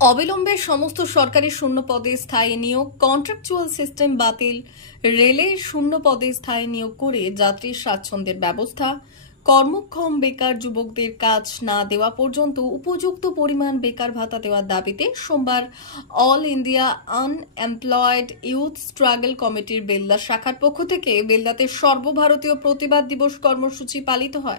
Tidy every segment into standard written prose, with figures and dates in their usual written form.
অবিলম্বে সমস্ত সরকারি শূন্য পদে স্থায়ী নিয়োগ, কন্ট্রাকচুয়াল সিস্টেম বাতিল, রেলে শূন্য পদে স্থায়ী নিয়োগ করে যাত্রীর স্বাচ্ছন্দ্যের ব্যবস্থা, কর্মক্ষম বেকার যুবকদের কাজ না দেওয়া পর্যন্ত উপযুক্ত পরিমাণ বেকার ভাতা দেওয়ার দাবিতে সোমবার all India unemployed youth struggle কমিটির বেলদা শাখার পক্ষ থেকে বেলদাতে সর্বভারতীয় প্রতিবাদ দিবস কর্মসূচি পালিত হয়।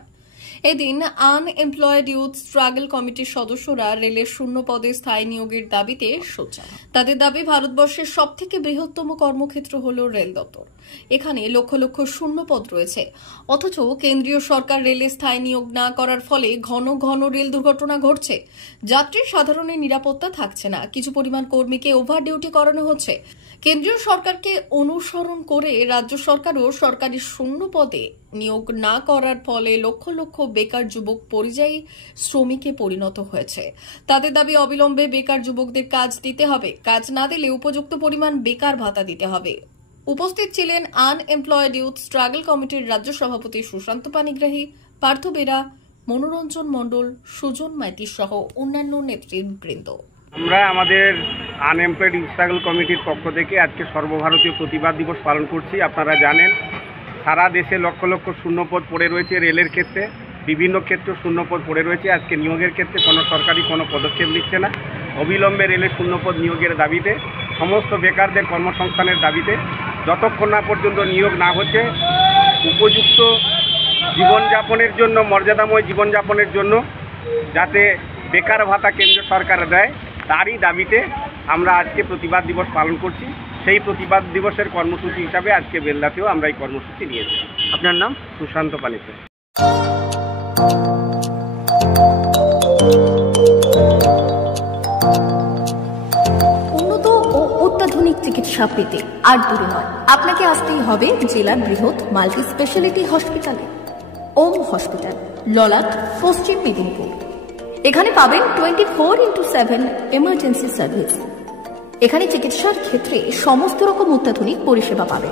এদিন আনএমপ্লয়েড ইউথ স্ট্রাগল কমিটির সদস্যরা রেলের শূন্য পদে স্থায়ী নিয়োগের দাবিতে সোচ্চার। তাদের দাবি, ভারতবর্ষের সবথেকে বৃহত্তম কর্মক্ষেত্র হল রেল দপ্তর। এখানে লক্ষ লক্ষ শূন্য পদ রয়েছে, অথচ কেন্দ্রীয় সরকার রেলে স্থায়ী নিয়োগ না করার ফলে ঘন ঘন রেল দুর্ঘটনা ঘটছে। যাত্রী সাধারণের নিরাপত্তা থাকছে না, কিছু পরিমাণ কর্মীকে ওভার ডিউটি করানো হচ্ছে। কেন্দ্রীয় সরকারকে অনুসরণ করে রাজ্য সরকারও সরকারি শূন্য পদে নিয়োগ না করার ফলে লক্ষ লক্ষ বেকার যুবক পরিযায়ী শ্রমিকে পরিণত হয়েছে। তাদের দাবি, অবিলম্বে বেকার যুবকদের কাজ দিতে হবে, কাজ না দিলে উপযুক্ত পরিমাণ বেকার ভাতা দিতে হবে। উপস্থিত ছিলেন আনএমপ্লয়েড ইউথ স্ট্রাগল কমিটির রাজ্য সভাপতি সুশান্ত পানিগ্রাহী, পার্থ বেরা, মনোরঞ্জন মণ্ডল, সুজন মাইতি সহ অন্যান্য নেতৃবৃন্দ। আমরা আমাদের আনএমপ্লয়েড ইউথ স্ট্রাগল কমিটির পক্ষ থেকে আজকে সর্বভারতীয় প্রতিবাদ দিবস পালন করছি। আপনারা জানেন, সারা দেশে লক্ষ লক্ষ শূন্যপদ পড়ে রয়েছে। রেলের ক্ষেত্রে বিভিন্ন ক্ষেত্রে শূন্যপদ পড়ে রয়েছে। আজকে নিয়োগের ক্ষেত্রে কোনো সরকারি কোনো পদক্ষেপ নিচ্ছে না। অবিলম্বে রেলের শূন্যপদ নিয়োগের দাবিতে, সমস্ত বেকারদের কর্মসংস্থানের দাবিতে, যতক্ষণ না পর্যন্ত নিয়োগ না হচ্ছে, উপযুক্ত জীবনযাপনের জন্য, মর্যাদাময় জীবনযাপনের জন্য যাতে বেকার ভাতা কেন্দ্র সরকার দেয়, তারই দাবিতে আমরা আজকে প্রতিবাদ দিবস পালন করছি। সেই প্রতিবাদ দিবসের কর্মসূচি হিসাবে আজকে বেলদাতেও আমরা এই কর্মসূচি নিয়েছি। আপনার নাম? সুশান্ত পানিগ্রাহী। উন্নত ও অত্যাধুনিক চিকিৎসা পেতে আর দূরে নয়, আপনাকে আসতেই হবে জেলার বৃহৎ মাল্টি স্পেশালিটি হসপিটালে, ওম হসপিটাল, ললাট, পশ্চিম মেদিনীপুর। এখানে পাবেন 24x7 এমার্জেন্সি সার্ভিস। এখানে চিকিৎসার ক্ষেত্রে সমস্ত রকম অত্যাধুনিক পরিষেবা পাবেন।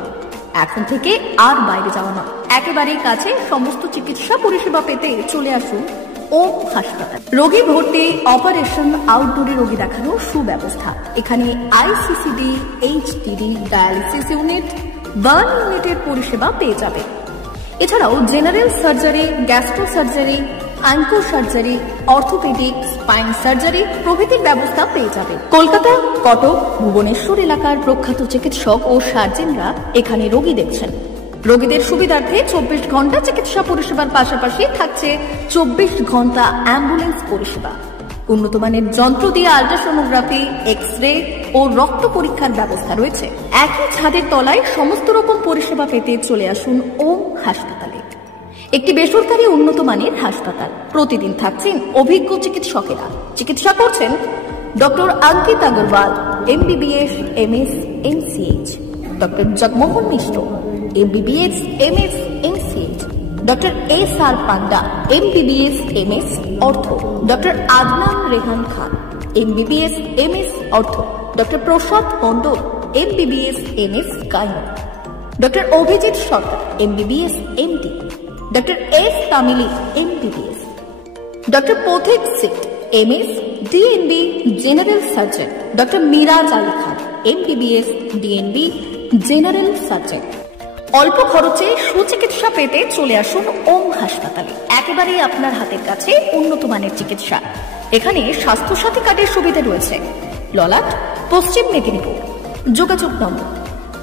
এখন থেকে আর বাইরে যাওয়া নয়, একেবারেই কাছে সমস্ত চিকিৎসা পরিষেবা পেতে চলে আসুন ওম হাসপাতাল। রোগী ভর্তি, অপারেশন, আউটডোরে রোগী দেখানোর সুব্যবস্থা। এখানে ICCD, HDD, dialysis unit, burn ইউনিটের পরিষেবা পেয়ে যাবে। এছাড়াও general surgery, gastro surgery, onco surgery, orthopaedic, spine surgery প্রভৃতির ব্যবস্থা পেয়ে যাবে। কলকাতা, কটক, ভুবনেশ্বর এলাকার প্রখ্যাত চিকিৎসক ও সার্জেনরা এখানে রোগী দেখছেন। রোগীদের সুবিধার্থে 24 ঘন্টা চিকিৎসা পরিষেবার পাশাপাশি থাকছে 24 ঘন্টা অ্যাম্বুলেন্স পরিষেবা। উন্নত মানের যন্ত্র দিয়ে আল্ট্রাসোনোগ্রাফি, এক্স-রে ও রক্ত পরীক্ষার ব্যবস্থা রয়েছে। একই ছাদের তলায় সমস্ত রকম পরিষেবা পেতে চলে আসুন ওম হাসপাতালে। একটি বেসরকারি উন্নত মানের হাসপাতাল। প্রতিদিন থাকছেন অভিজ্ঞ চিকিৎসকেরা। চিকিৎসা করছেন doctor Ankit Agarwal, MBBS, MS, MCH, doctor Jagmohan Mishra, MBBS, MS, MCH, doctor SR Panda, MBBS, MS, ortho, doctor Adnan Rehan Khan, MBBS, MS, ortho, doctor Prasad Mondal, MBBS, MS, gynae, doctor Abhijit Sarkar, MBBS, MD, doctor S তামিলি, MBBS, ডক্টর পথিক সিট, MS, DNB, general surgeon, doctor Miraj Ali Khan, MBBS, DNB, general surgeon. অল্প খরচে সুচিকিৎসা পেতে চলে আসুন ওম হাসপাতালে। একেবারেই আপনার হাতের কাছে উন্নত মানের চিকিৎসা। এখানে স্বাস্থ্যসাথী কার্ডের সুবিধা রয়েছে। ললাট, পশ্চিম মেদিনীপুর। যোগাযোগ নম্বর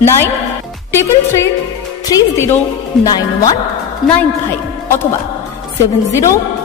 9333309195 অথবা 70